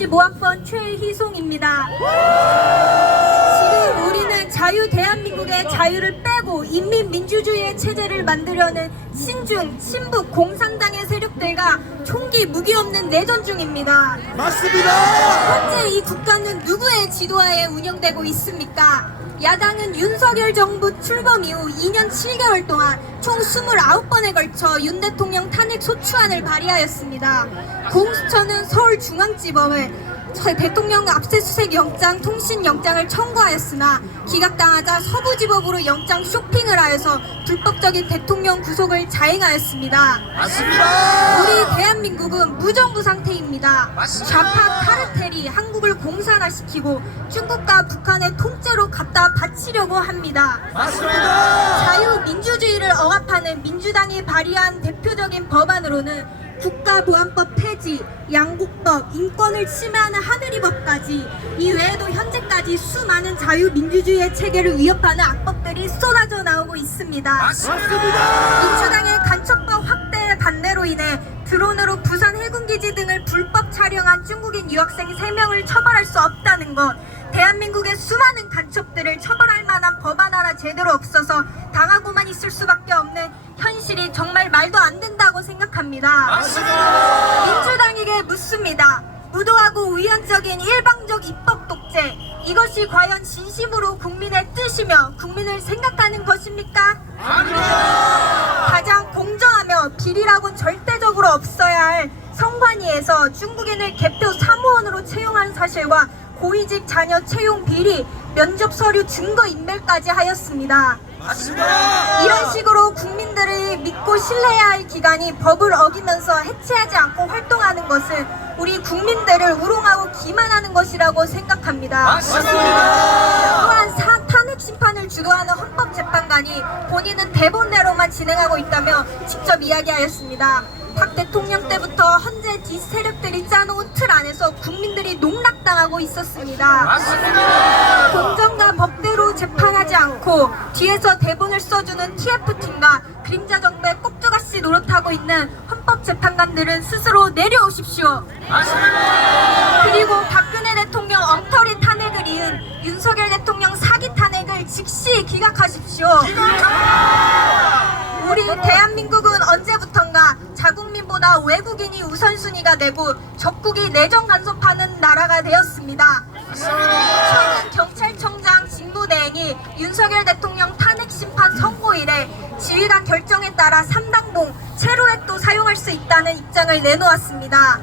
25학번 최희송입니다. 지금 우리는 대한민국의 자유를 빼고 인민민주주의의 체제를 만들려는 신중, 친북, 공산당의 세력들과 총기, 무기 없는 내전 중입니다. 맞습니다. 현재 이 국가는 누구의 지도하에 운영되고 있습니까? 야당은 윤석열 정부 출범 이후 2년 7개월 동안 총 29번에 걸쳐 윤 대통령 탄핵 소추안을 발의하였습니다. 공수처는 서울중앙지법에 대통령 압수수색 영장, 통신영장을 청구하였으나 기각당하자 서부지법으로 영장 쇼핑을 하여서 불법적인 대통령 구속을 자행하였습니다. 맞습니다. 우리 대한민국은 무정부 상태입니다. 좌파 카르텔이 한국을 공산화시키고 중국과 북한의 통째로 갖다 바치려고 합니다. 맞습니다. 자유민주주의를 억압하는 민주당이 발의한 대표적인 법안으로는 국가보안법 폐지, 양곡법, 인권을 침해하는 하늘이법까지 이 외에도 현재까지 수많은 자유민주주의의 체계를 위협하는 악법들이 쏟아져 나오고 있습니다. 맞습니다. 민주당의 간첩법 확대 반대로 인해 드론으로 부산 해군기지 등을 불법 촬영한 중국인 유학생 3명을 처벌할 수 없다는 것, 대한민국의 수많은 간첩들을 처벌할 만한 법안 하나 제대로 없어서 당하고만 있을 수밖에 없는 현실이 정말 말도 안 된다고 생각합니다. 맞습니다. 민주당에게 묻습니다. 무도하고 위헌적인 일방적 입법 독재, 이것이 과연 진심으로 국민의 뜻이며 국민을 생각하는 것입니까? 아닙니다. 가장 공정하며 비리라고는 절대적으로 없어야 할 성관위에서 중국인을 개표 사무원으로 채용한 사실과 고위직 자녀 채용 비리, 면접 서류 증거 인멸까지 하였습니다. 맞습니다. 이런 식으로 국민들이 믿고 신뢰해야 할 기관이 법을 어기면서 해체하지 않고 활동하는 것은 우리 국민들을 우롱하고 기만하는 것이라고 생각합니다. 맞습니다. 또한 탄핵 심판을 주도하는 헌법재판관이 본인은 대본대로만 진행하고 있다며 직접 이야기하였습니다. 박 대통령 때부터 현재 뒷 세력들이 짜놓은 틀 안에서 국민들이 농락당하고 있었습니다. 맞습니다. 공정과 법대로 재판하지 않고 뒤에서 대본을 써주는 TF팀과 그림자 정부의 꼭두가시 노릇하고 있는 헌법재판관들은 스스로 내려오십시오. 맞습니다. 그리고 박근혜 대통령 엉터리 탄핵을 이은 윤석열 대통령 사기 탄핵을 즉시 기각하십시오. 우리 대한민국은 언제부턴가 자국민보다 외국인이 우선순위가 되고 적국이 내정 간섭하는 나라가 되었습니다. 최근 경찰청장 직무대행이 윤석열 대통령 탄핵 심판 선고 이래 지휘관 결정에 따라 3당봉, 체로액도 사용할 수 있다는 입장을 내놓았습니다.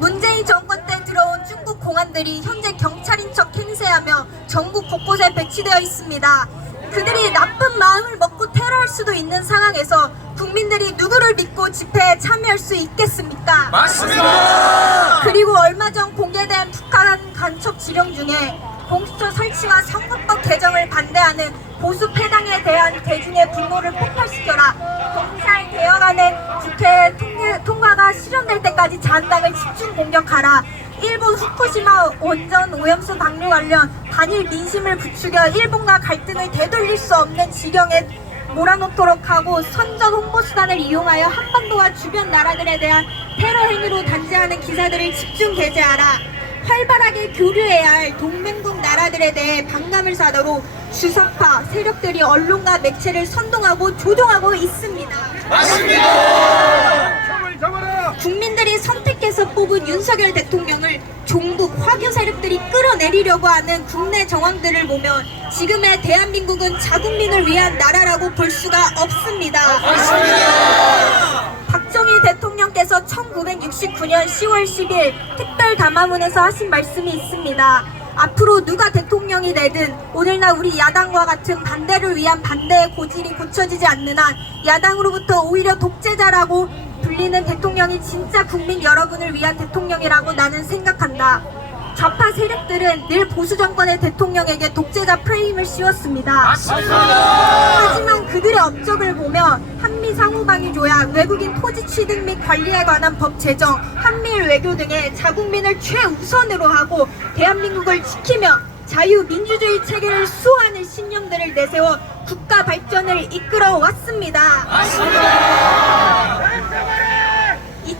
문재인 정권 때 들어온 중국 공안들이 현재 경찰인 척 행세하며 전국 곳곳에 배치되어 있습니다. 그들이 나쁜 마음을 먹고 테러할 수도 있는 상황에서 국민들이 누구를 믿고 집회에 참여할 수 있겠습니까? 맞습니다. 그리고 얼마 전 공개된 북한 간첩 지령 중에 공수처 설치와 선거법 개정을 반대하는 보수 패당에 대한 대중의 분노를 폭발시켜라, 검찰 개혁안의 국회 통과가 실현될 때까지 자한당을 집중 공격하라, 일본 후쿠시마 원전 오염수 방류 관련 반일 민심을 부추겨 일본과 갈등을 되돌릴 수 없는 지경에 몰아넣도록 하고 선전 홍보수단을 이용하여 한반도와 주변 나라들에 대한 테러 행위로 단죄하는 기사들을 집중 게재하라. 활발하게 교류해야 할 동맹국 나라들에 대해 반감을 사도록 주석파 세력들이 언론과 매체를 선동하고 조종하고 있습니다. 맞습니다. 국민들이 선택해서 뽑은 윤석열 대통령을 종북 화교 세력들이 끌어내리려고 하는 국내 정황들을 보면 지금의 대한민국은 자국민을 위한 나라라고 볼 수가 없습니다. 박정희 대통령께서 1969년 10월 10일 특별 담화문에서 하신 말씀이 있습니다. 앞으로 누가 대통령이 되든 오늘날 우리 야당과 같은 반대를 위한 반대의 고질이 고쳐지지 않는 한 야당으로부터 오히려 독재자라고 불리는 대통령이 진짜 국민 여러분을 위한 대통령이라고 나는 생각한다. 좌파 세력들은 늘 보수 정권의 대통령에게 독재자 프레임을 씌웠습니다. 하지만 그들의 업적을 보면 한미 상호방위 조약, 외국인 토지 취득 및 관리에 관한 법 제정, 한미일 외교 등의 자국민을 최우선으로 하고 대한민국을 지키며 자유민주주의 체계를 수호하는 신념들을 내세워 국가 발전을 이끌어 왔습니다.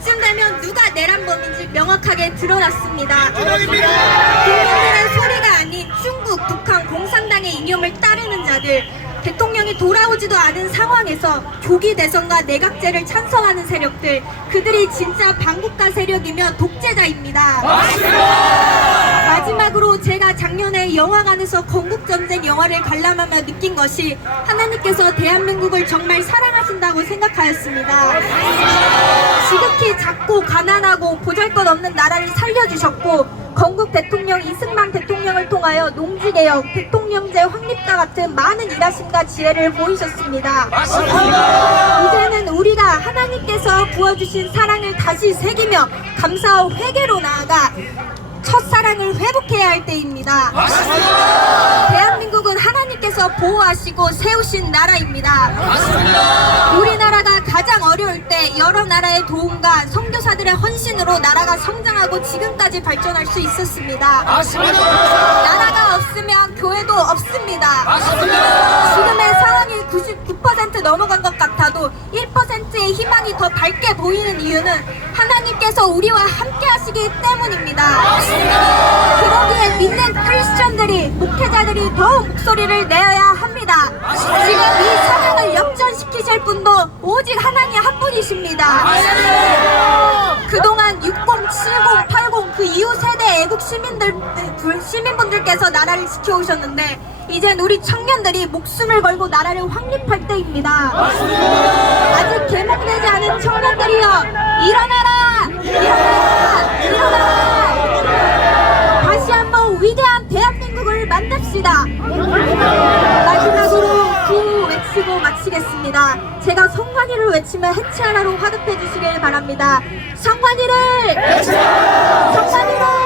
이쯤 되면 누가 내란범인지 명확하게 드러났습니다. 대박입니다. 국민들의 소리가 아닌 중국, 북한, 공산당의 이념을 따르는 자들, 대통령이 돌아오지도 않은 상황에서 조기 대선과 내각제를 찬성하는 세력들, 그들이 진짜 반국가 세력이며 독재자입니다. 마지막으로 제가 작년에 영화관에서 건국전쟁 영화를 관람하며 느낀 것이 하나님께서 대한민국을 정말 사랑하신다고 생각하였습니다. 지극히 작고 가난하고 보잘것없는 나라를 살려주셨고 건국 대통령 이승만 대통령을 통하여 농지개혁, 대통령제 확립과 같은 많은 일하심과 지혜를 보이셨습니다. 이제는 우리가 하나님께서 부어주신 사랑을 다시 새기며 감사와 회개로 나아가 첫사랑을 회복해야 할 때입니다. 대한민국은 하나님께서 보호하시고 세우신 나라입니다. 우리나라가 가장 어려울 때 여러 나라의 도움과 선교사들의 헌신으로 나라가 성장하고 지금까지 발전할 수 있었습니다. 나라가 없으면 교회도 없습니다. 지금의 상황이 99% 넘어간 것 같아도 1%의 희망이 더 밝게 보이는 이유는 하나님께서 우리와 함께 하시기 때문입니다. 그러기에 믿는 크리스천들이, 목회자들이 더욱 목소리를 내어야 합니다. 지금 이 사랑을 역전시키실 분도 오직 하나님 한 분이십니다. 그동안 60, 70, 80 그 이후 세대 애국 시민분들께서 나라를 지켜오셨는데 이젠 우리 청년들이 목숨을 걸고 나라를 확립할 때입니다. 아직 개몽되지 않은 청년들이여, 일어나라! 일어나라! 일어나라! 다시 한번 위대한 대한민국을 만듭시다. 마지막으로 구호 외치고 마치겠습니다. 제가 성관이를 외치면 해체하라로 화답해 주시길 바랍니다. 성관이를! 성관이를!